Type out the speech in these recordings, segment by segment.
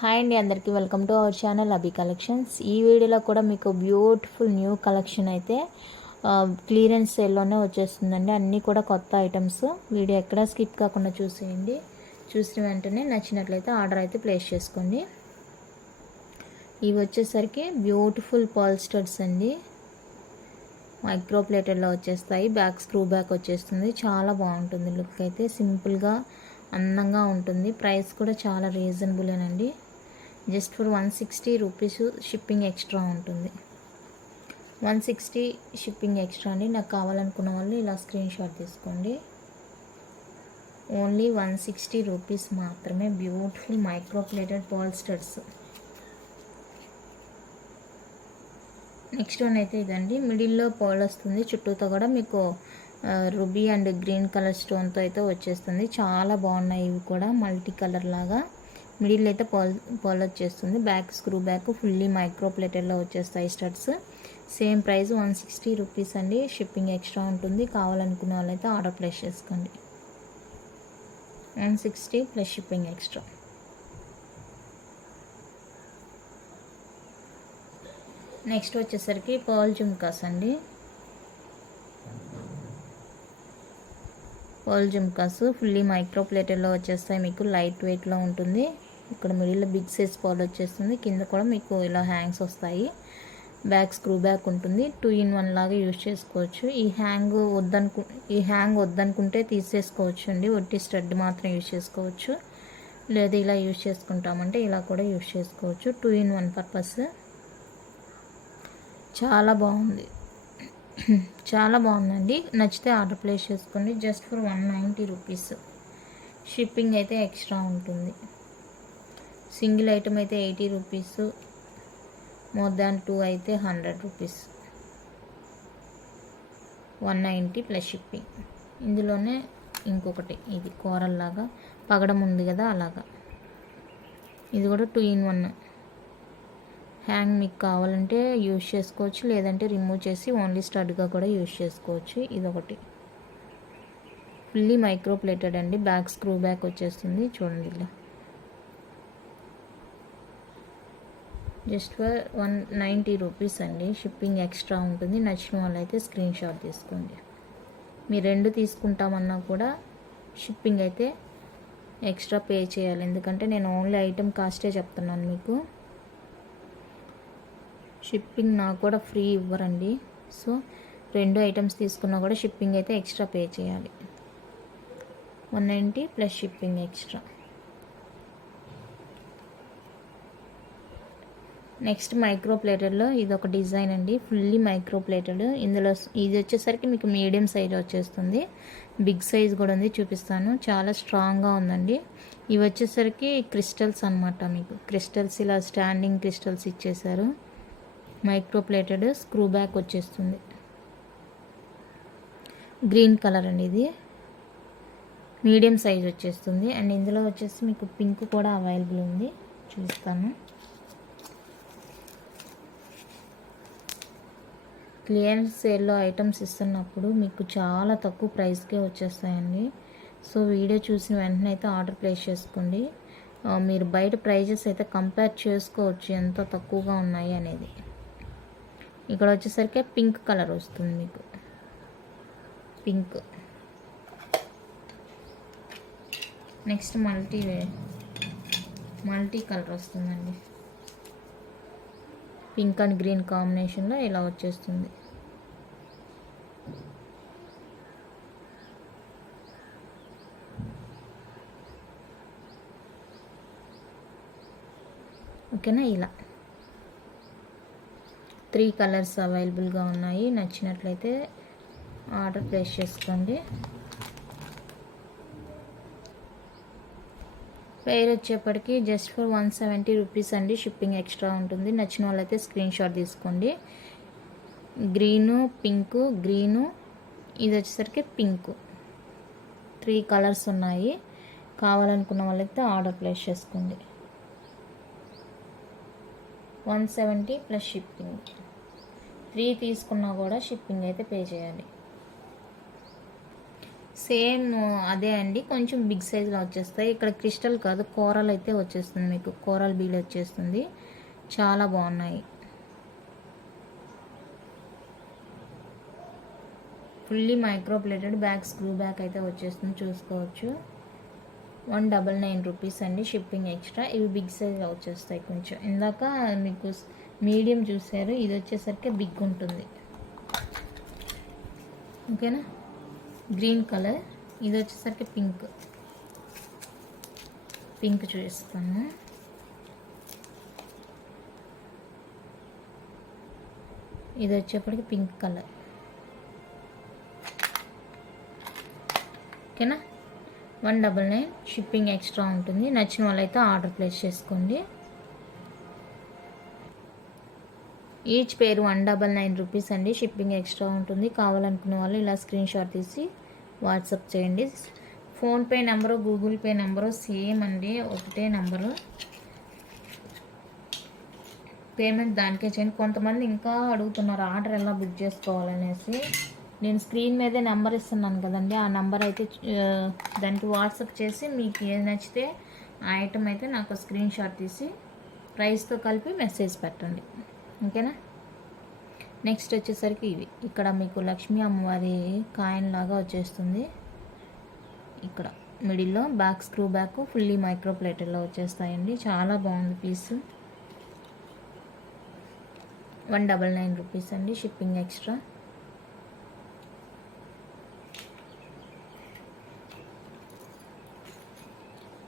Hi అండి, అందరికీ welcome to our channel Abhi collections. ఈ వీడియోలో కూడా మీకు బ్యూటిఫుల్ న్యూ కలెక్షన్ అయితే క్లియరెన్స్ సేల్లోనే వచ్చేస్తుందండి. అన్నీ కూడా కొత్త ఐటమ్స్. వీడియో ఎక్కడా స్కిప్ కాకుండా చూసేయండి. చూసిన వెంటనే నచ్చినట్లయితే ఆర్డర్ అయితే ప్లేస్ చేసుకోండి. ఇవి వచ్చేసరికి బ్యూటిఫుల్ పర్ల్ స్టడ్స్ అండి. మైక్రో ప్లేటెడ్లో వచ్చేస్తాయి. బ్యాక్ స్క్రూ బ్యాక్ వచ్చేస్తుంది. చాలా బాగుంటుంది. లుక్ అయితే సింపుల్గా అందంగా ఉంటుంది. ప్రైస్ కూడా చాలా రీజనబులేనండి. Just for 160 rupees shipping extra ఉంటుంది. 160 షిప్పింగ్ ఎక్స్ట్రా అండి. నాకు కావాలనుకున్న వాళ్ళు ఇలా స్క్రీన్ షాట్ తీసుకోండి. ఓన్లీ 160 రూపీస్ మాత్రమే. Beautiful micro plated pearl studs. Next one అయితే ఇదండి. మిడిల్లో పర్ల్ వస్తుంది. చుట్టూతో కూడా మీకు రూబీ అండ్ గ్రీన్ కలర్ స్టోన్తో అయితే వచ్చేస్తుంది. చాలా బాగున్నాయి. ఇవి కూడా మల్టీ కలర్ లాగా. మిడిల్ అయితే పర్ల్ వచ్చేస్తుంది. Back screw back fully micro ప్లేటెడ్లో వచ్చేస్తాయి స్టడ్స్. సేమ్ ప్రైస్ 160 రూపీస్ అండి. షిప్పింగ్ ఎక్స్ట్రా ఉంటుంది. కావాలనుకునే వాళ్ళైతే ఆర్డర్ ప్లేస్ చేసుకోండి. 160 ప్లస్ షిప్పింగ్ ఎక్స్ట్రా. నెక్స్ట్ వచ్చేసరికి పర్ల్ జుమ్కాస్ అండి. పర్ల్ జుమ్కాస్ ఫుల్లీ మైక్రో ప్లేటెడ్లో వచ్చేస్తాయి. మీకు లైట్ వెయిట్లో ఉంటుంది. ఇక్కడ మిడిల్లో బిగ్ సైజ్ పర్ల్ వచ్చేస్తుంది. కింద కూడా మీకు ఇలా హ్యాంగ్స్ వస్తాయి. బ్యాక్ స్క్రూ బ్యాక్ ఉంటుంది. 2 in 1 లాగా యూజ్ చేసుకోవచ్చు. ఈ హ్యాంగ్ వద్దనుకుంటే తీసేసుకోవచ్చు అండి. ఒట్టి స్టడ్ మాత్రం యూజ్ చేసుకోవచ్చు. లేదా ఇలా యూజ్ చేసుకుంటామంటే ఇలా కూడా యూజ్ చేసుకోవచ్చు. 2 in 1 పర్పస్. చాలా బాగుంది. చాలా బాగుందండి. నచ్చితే ఆర్డర్ ప్లేస్ చేసుకోండి. Just for 190 rupees. షిప్పింగ్ అయితే ఎక్స్ట్రా ఉంటుంది. సింగిల్ ఐటమ్ అయితే 80 రూపీస్. మోర్ దాన్ 2 అయితే 100 రూపీస్. 190 plus shipping. ఇందులోనే ఇంకొకటి ఇది కోరల్ లాగా పగడం ఉంది కదా, అలాగా. ఇది కూడా 2 in 1. హ్యాంగ్ మీకు కావాలంటే యూజ్ చేసుకోవచ్చు. లేదంటే రిమూవ్ చేసి ఓన్లీ స్టడ్గా కూడా యూజ్ చేసుకోవచ్చు. ఇదొకటి ఫుల్లీ మైక్రో ప్లేటెడ్ అండి. బ్యాక్ స్క్రూ బ్యాక్ వచ్చేస్తుంది. చూడండి ఇలా. జస్ట్ ఫర్ 190 రూపీస్ అండి. షిప్పింగ్ ఎక్స్ట్రా ఉంటుంది. నచ్చిన వాళ్ళైతే స్క్రీన్ షాట్ తీసుకోండి. మీరు 2 తీసుకుంటామన్నా కూడా షిప్పింగ్ అయితే ఎక్స్ట్రా పే చేయాలి. ఎందుకంటే నేను ఓన్లీ ఐటెం కాస్టే చెప్తున్నాను మీకు. షిప్పింగ్ నాకు కూడా ఫ్రీ ఇవ్వరండి. సో 2 ఐటమ్స్ తీసుకున్నా కూడా షిప్పింగ్ అయితే ఎక్స్ట్రా పే చేయాలి. 190 plus shipping extra. Next micro ప్లేటెడ్లో ఇది ఒక డిజైన్ అండి. Fully micro plated. ఇందులో ఇది వచ్చేసరికి మీకు మీడియం సైజ్ వచ్చేస్తుంది. బిగ్ సైజ్ కూడా ఉంది, చూపిస్తాను. చాలా స్ట్రాంగ్గా ఉందండి. ఇవి వచ్చేసరికి క్రిస్టల్స్ అనమాట. మీకు క్రిస్టల్స్ ఇలా స్టాండింగ్ క్రిస్టల్స్ ఇచ్చేసారు. మైక్రో ప్లేటెడ్ స్క్రూ బ్యాక్ వచ్చేస్తుంది. గ్రీన్ కలర్ అండి. ఇది మీడియం సైజ్ వచ్చేస్తుంది. అండ్ ఇందులో వచ్చేసి మీకు పింక్ కూడా అవైలబుల్ ఉంది. చూపిస్తాను. క్లియరెన్స్ సేల్లో ఐటమ్స్ ఇస్తున్నప్పుడు మీకు చాలా తక్కువ ప్రైస్కే వచ్చేస్తాయండి. సో వీడియో చూసిన వెంటనే అయితే ఆర్డర్ ప్లేస్ చేసుకోండి. మీరు బయట ప్రైజెస్ అయితే కంపేర్ చేసుకోవచ్చు ఎంత తక్కువగా ఉన్నాయి అనేది. ఇక్కడ వచ్చేసరికి పింక్ కలర్ వస్తుంది మీకు. పింక్. నెక్స్ట్ మల్టీ కలర్ వస్తుందండి. పింక్ అండ్ గ్రీన్ కాంబినేషన్లో ఇలా వచ్చేస్తుంది. ఓకేనా. ఇలా 3 కలర్స్ అవైలబుల్గా ఉన్నాయి. నచ్చినట్లయితే ఆర్డర్ ప్లేస్ చేసుకోండి. పేరు వచ్చేప్పటికి జస్ట్ ఫర్ 170 రూపీస్ అండి. షిప్పింగ్ ఎక్స్ట్రా ఉంటుంది. నచ్చిన వాళ్ళైతే స్క్రీన్ షాట్ తీసుకోండి. గ్రీను, పింకు, గ్రీను, ఇది వచ్చేసరికి పింకు. 3 కలర్స్ ఉన్నాయి. కావాలనుకున్న వాళ్ళైతే ఆర్డర్ ప్లేస్ చేసుకోండి. 170 ప్లస్ షిప్పింగ్. 3 తీసుకున్నా కూడా షిప్పింగ్ అయితే పే చేయాలి. సేమ్ అదే అండి, కొంచెం బిగ్ సైజ్లో వచ్చేస్తాయి. ఇక్కడ క్రిస్టల్ కాదు, కోరల్ అయితే వచ్చేస్తుంది, మీకు కోరల్ బీడ్ వచ్చేస్తుంది. చాలా బాగున్నాయి. Fully micro plated back, screw back అయితే వచ్చేస్తుంది, చూసుకోవచ్చు. 199 రూపీస్ అండి, షిప్పింగ్ ఎక్స్ట్రా. ఇవి బిగ్ సైజ్లో వచ్చేస్తాయి కొంచెం. ఇందాక మీకు మీడియం చూసారు, ఇది వచ్చేసరికి బిగ్ ఉంటుంది. ఓకేనా. గ్రీన్ కలర్, ఇది వచ్చేసరికి పింక్ చూపిస్తాను. ఇది వచ్చేప్పటికి పింక్ కలర్. ఓకేనా. 199, షిప్పింగ్ ఎక్స్ట్రా ఉంటుంది. నచ్చిన వాళ్ళైతే ఆర్డర్ ప్లేస్ చేసుకోండి. ఈచ్ పేరు 199 రూపీస్ అండి, షిప్పింగ్ ఎక్స్ట్రా ఉంటుంది. కావాలనుకునే వాళ్ళు ఇలా స్క్రీన్ షాట్ తీసి వాట్సాప్ చేయండి. PhonePe number, Google pay number same అండి, ఒకటే నెంబరు. పేమెంట్ దానికే చేయండి. కొంతమంది ఇంకా అడుగుతున్నారు ఆర్డర్ ఎలా బుక్ చేసుకోవాలనేసి. నేను స్క్రీన్ మీదే నెంబర్ ఇస్తున్నాను కదండి, ఆ నెంబర్ అయితే దానికి వాట్సాప్ చేసి మీకు ఏది నచ్చితే ఆ ఐటమ్ అయితే నాకు స్క్రీన్ షాట్ తీసి ప్రైస్తో కలిపి మెసేజ్ పెట్టండి. ఓకేనా. నెక్స్ట్ వచ్చేసరికి ఇవి, ఇక్కడ మీకు లక్ష్మీ అమ్మవారి కాయిన్ లాగా వచ్చేస్తుంది. ఇక్కడ మిడిల్లో back, screw back, fully micro ప్లేటెడ్లో వచ్చేస్తాయండి. చాలా బాగుంది పీస్. 199 రూపీస్ అండి, shipping extra.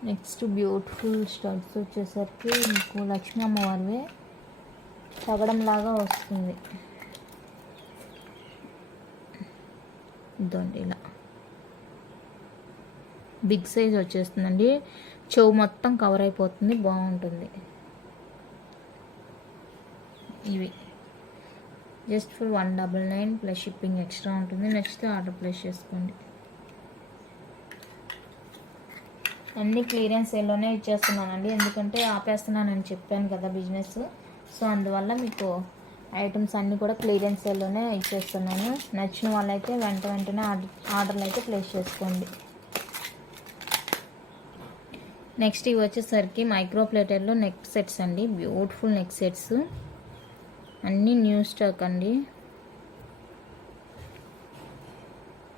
Next beautiful studs వచ్చేసరికి మీకు లక్ష్మీ అమ్మవారివే తగడం లాగా వస్తుంది. ఇదండి ఇలా బిగ్ సైజ్ వచ్చేస్తుందండి, చెవు మొత్తం కవర్ అయిపోతుంది, బాగుంటుంది. ఇవి just for 199 plus shipping extra ఉంటుంది. నెక్స్ట్ ఆర్డర్ ప్లేస్ చేసుకోండి. అన్నీ క్లియరెన్స్ సేల్లోనే ఇచ్చేస్తున్నానండి, ఎందుకంటే ఆపేస్తున్నానని చెప్పాను కదా బిజినెస్. సో అందువల్ల మీకు ఐటమ్స్ అన్నీ కూడా క్లియరెన్స్ సేల్లోనే ఇచ్చేస్తున్నాను. నచ్చిన వాళ్ళైతే వెంటనే ఆర్డర్లు అయితే ప్లేస్ చేసుకోండి. నెక్స్ట్ ఇవి వచ్చేసరికి మైక్రో ప్లేటెడ్లో నెక్ సెట్స్ అండి, బ్యూటిఫుల్ నెక్ సెట్స్, అన్నీ న్యూ స్టాక్ అండి.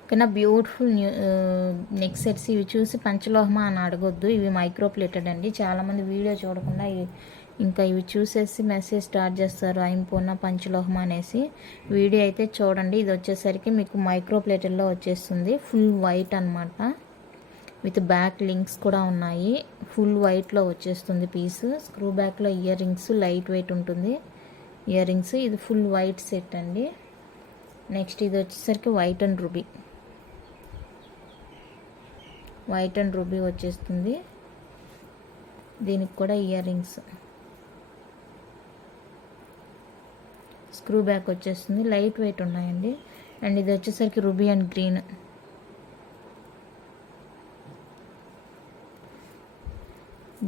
ఓకేనా. Beautiful neck sets. ఇవి చూసి పంచలోహమా అని అడగొద్దు, ఇవి మైక్రో ప్లేటెడ్ అండి. చాలామంది వీడియో చూడకుండా ఇంకా ఇవి చూసేసి మెసేజ్ స్టార్ట్ చేస్తారు, అయిపోయిన పంచలోహమా అనేసి. వీడియో అయితే చూడండి. ఇది వచ్చేసరికి మీకు మైక్రో ప్లేటెడ్లో వచ్చేస్తుంది, ఫుల్ వైట్ అనమాట, విత్ బ్యాక్ లింక్స్ కూడా ఉన్నాయి. ఫుల్ వైట్లో వచ్చేస్తుంది పీస్. స్క్రూ బ్యాక్లో ఇయర్ రింగ్స్, లైట్ వెయిట్ ఉంటుంది ఇయర్ రింగ్స్. ఇది ఫుల్ వైట్ సెట్ అండి. నెక్స్ట్ ఇది వచ్చేసరికి వైట్ అండ్ రూబీ వచ్చేస్తుంది. దీనికి కూడా ఇయర్ రింగ్స్, స్క్రూ బ్యాక్ వచ్చేస్తుంది, లైట్ వెయిట్ ఉన్నాయండి. అండ్ ఇది వచ్చేసరికి రూబీ అండ్ గ్రీన్.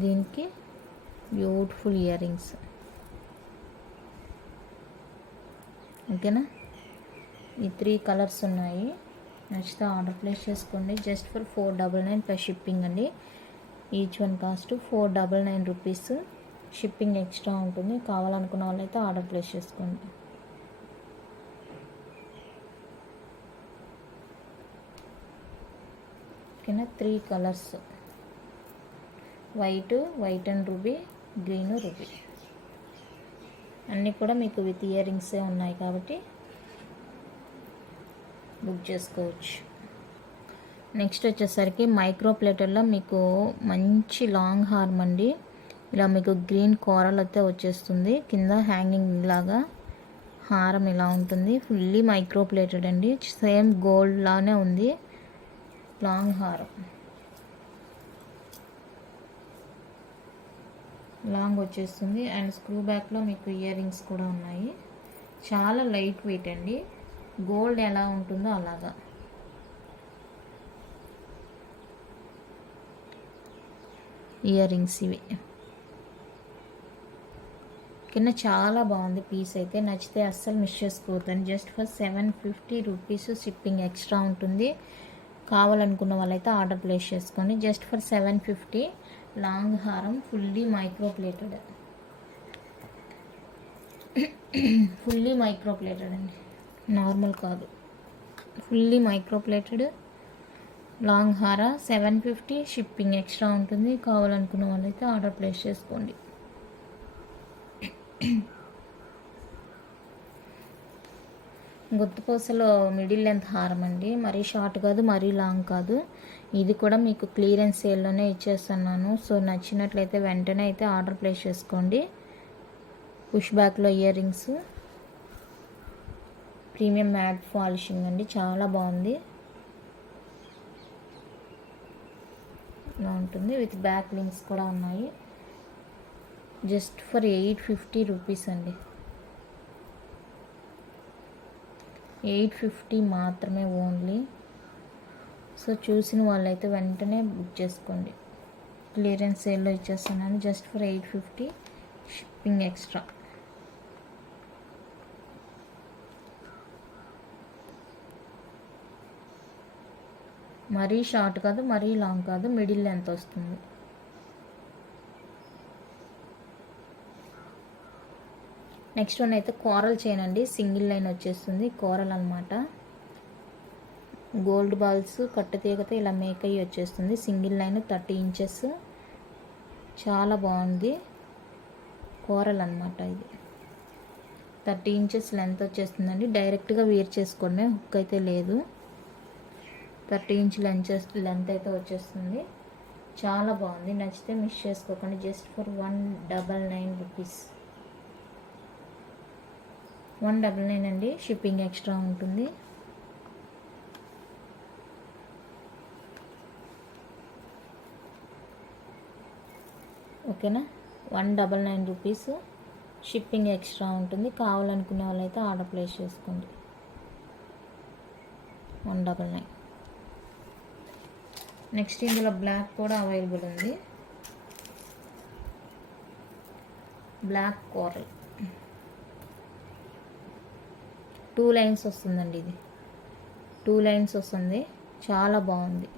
దీనికి బ్యూటిఫుల్ ఇయర్ రింగ్స్. ఓకేనా. ఈ 3 కలర్స్ ఉన్నాయి. నచ్చితే ఆర్డర్ ప్లేస్ చేసుకోండి. జస్ట్ ఫర్ 499 ప్లస్ షిప్పింగ్ అండి. Each one cost 499 rupees, shipping extra ఉంటుంది. కావాలనుకున్న వాళ్ళైతే ఆర్డర్ ప్లేస్ చేసుకోండి. ఓకేనా. 3 colours, white and ruby, green ruby, అన్నీ కూడా మీకు విత్ ఇయర్ రింగ్సే ఉన్నాయి కాబట్టి బుక్ చేసుకోవచ్చు. నెక్స్ట్ వచ్చేసరికి మైక్రో ప్లేటర్లో మీకు మంచి లాంగ్ హార్మ్ అండి. ఇలా మీకు గ్రీన్ కోరల్ అయితే వచ్చేస్తుంది, కింద హ్యాంగింగ్ లాగా హారం ఇలా ఉంటుంది. ఫుల్లీ మైక్రో ప్లేటెడ్ అండి, సేమ్ గోల్డ్ లానే ఉంది. లాంగ్ హారం లాంగ్ వచ్చేస్తుంది. అండ్ స్క్రూ బ్యాక్లో మీకు ఇయర్ రింగ్స్ కూడా ఉన్నాయి. చాలా లైట్ వెయిట్ అండి, గోల్డ్ ఎలా ఉంటుందో అలాగా. ఇయర్ రింగ్స్ ఇవి. కింద చాలా బాగుంది పీస్ అయితే. నచ్చితే అస్సలు మిస్ చేసుకోవద్దండి. Just for 750 rupees, shipping extra ఉంటుంది. కావాలనుకున్న వాళ్ళైతే ఆర్డర్ ప్లేస్ చేసుకోండి. జస్ట్ ఫర్ 750 లాంగ్ హారం, ఫుల్లీ మైక్రో ప్లేటెడ్ అండి, నార్మల్ కాదు, ఫుల్లీ మైక్రో ప్లేటెడ్ లాంగ్ హార 750. షిప్పింగ్ ఎక్స్ట్రా ఉంటుంది. కావాలనుకున్న వాళ్ళైతే ఆర్డర్ ప్లేస్ చేసుకోండి. గుత్తుపూసలో మిడిల్ లెంత్ హారం అండి, మరీ షార్ట్ కాదు మరీ లాంగ్ కాదు. ఇది కూడా మీకు క్లియరెన్స్ సేల్లోనే ఇచ్చేస్తున్నాను. సో నచ్చినట్లయితే వెంటనే అయితే ఆర్డర్ ప్లేస్ చేసుకోండి. పుష్ బ్యాక్లో ear rings, premium matte polishing అండి, చాలా బాగుంది. ఇలా ఉంటుంది, విత్ బ్యాక్ లింక్స్ కూడా ఉన్నాయి. జస్ట్ ఫర్ 850 రూపీస్ అండి, 850 మాత్రమే ఓన్లీ. సో చూసిన వాళ్ళైతే వెంటనే బుక్ చేసుకోండి. క్లియరెన్స్ సేల్లో ఇచ్చేస్తున్నాను జస్ట్ ఫర్ 850, షిప్పింగ్ ఎక్స్ట్రా. మరీ షార్ట్ కాదు మరీ లాంగ్ కాదు, మిడిల్ లెంత్ వస్తుంది. నెక్స్ట్ వన్ అయితే కోరల్ చైన్ అండి, సింగిల్ లైన్ వచ్చేస్తుంది, కోరల్ అనమాట. గోల్డ్ బాల్స్ కట్టుతీగతో ఇలా మేక్ అయ్యి వచ్చేస్తుంది. సింగిల్ లైన్ 30 ఇంచెస్, చాలా బాగుంది. కోరల్ అనమాట ఇది, 30 ఇంచెస్ లెంత్ వచ్చేస్తుందండి. డైరెక్ట్గా వేర్ చేసుకోండి, హుక్ అయితే లేదు. 30 ఇంచ్ లెంత్ అయితే వచ్చేస్తుంది, చాలా బాగుంది. నచ్చితే మిస్ చేసుకోకండి. జస్ట్ ఫర్ 199 రూపీస్, 199 అండి, షిప్పింగ్ ఎక్స్ట్రా ఉంటుంది. ఓకేనా, 199 రూపీస్, షిప్పింగ్ ఎక్స్ట్రా ఉంటుంది. కావాలనుకునే వాళ్ళైతే ఆర్డర్ ప్లేస్ చేసుకోండి. 199. నెక్స్ట్ ఇందులో బ్లాక్ కూడా అవైలబుల్ ఉంది, బ్లాక్ కోరల్ 2 లైన్స్ వస్తుందండి. ఇది 2 లైన్స్ వస్తుంది, చాలా బాగుంది.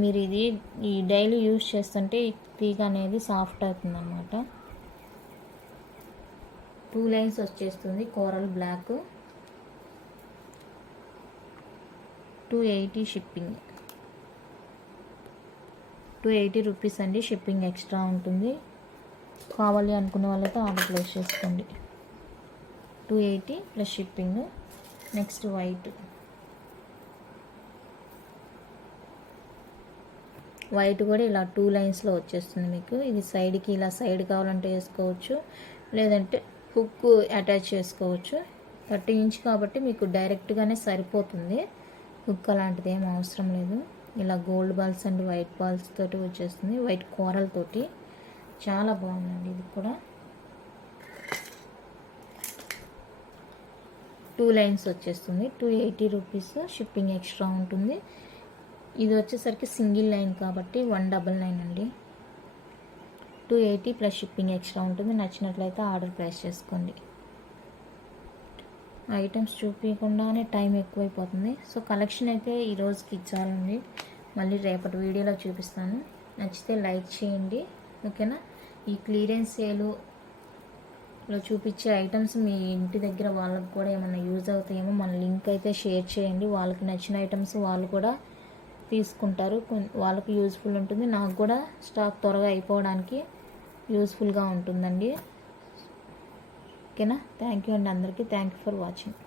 మీరు ఇది ఈ డైలీ యూజ్ చేస్తుంటే తీగ అనేది సాఫ్ట్ అవుతుంది అన్నమాట. 2 లైన్స్ వచ్చేస్తుంది, కోరల్ బ్లాక్. 280 షిప్పింగ్, 280 రూపీస్ అండి, షిప్పింగ్ ఎక్స్ట్రా ఉంటుంది. కావాలి అనుకున్న వాళ్ళతో ఆర్డర్ ప్లేస్ చేసుకోండి. 280 ప్లస్ షిప్పింగ్. నెక్స్ట్ వైట్ కూడా ఇలా 2 లైన్స్లో వచ్చేస్తుంది మీకు. ఇది సైడ్కి ఇలా సైడ్ కావాలంటే వేసుకోవచ్చు, లేదంటే హుక్ అటాచ్ చేసుకోవచ్చు. 30 ఇంచ్ కాబట్టి మీకు డైరెక్ట్గానే సరిపోతుంది, హుక్ అలాంటిది ఏం అవసరం లేదు. ఇలా gold balls and white balls తోటి వచ్చేస్తుంది, వైట్ కోరల్ తోటి, చాలా బాగుందండి. ఇది కూడా 2 లైన్స్ వచ్చేస్తుంది, 280 రూపీస్, షిప్పింగ్ ఎక్స్ట్రా ఉంటుంది. ఇది వచ్చేసరికి సింగిల్ లైన్ కాబట్టి 199 అండి, 280 ప్లస్ షిప్పింగ్ ఎక్స్ట్రా ఉంటుంది. నచ్చినట్లయితే ఆర్డర్ ప్లేస్ చేసుకోండి. ఐటమ్స్ చూపించకుండానే టైం ఎక్కువైపోతుంది. సో కలెక్షన్ అయితే ఈ రోజుకి ఇచ్చారండి, మళ్ళీ రేపటి వీడియోలో చూపిస్తాను. నచ్చితే లైక్ చేయండి, ఓకేనా. ఈ క్లియరెన్స్ సేలులో చూపించే ఐటమ్స్ మీ ఇంటి దగ్గర వాళ్ళకి కూడా ఏమైనా యూజ్ అవుతాయేమో, మన లింక్ అయితే షేర్ చేయండి. వాళ్ళకి నచ్చిన ఐటమ్స్ వాళ్ళు కూడా తీసుకుంటారు, వాళ్ళకి యూజ్ఫుల్ ఉంటుంది. నాకు కూడా స్టాక్ త్వరగా అయిపోవడానికి యూజ్ఫుల్గా ఉంటుందండి, ఓకేనా. థ్యాంక్ యూ అండి అందరికీ, థ్యాంక్ యూ ఫర్ వాచింగ్.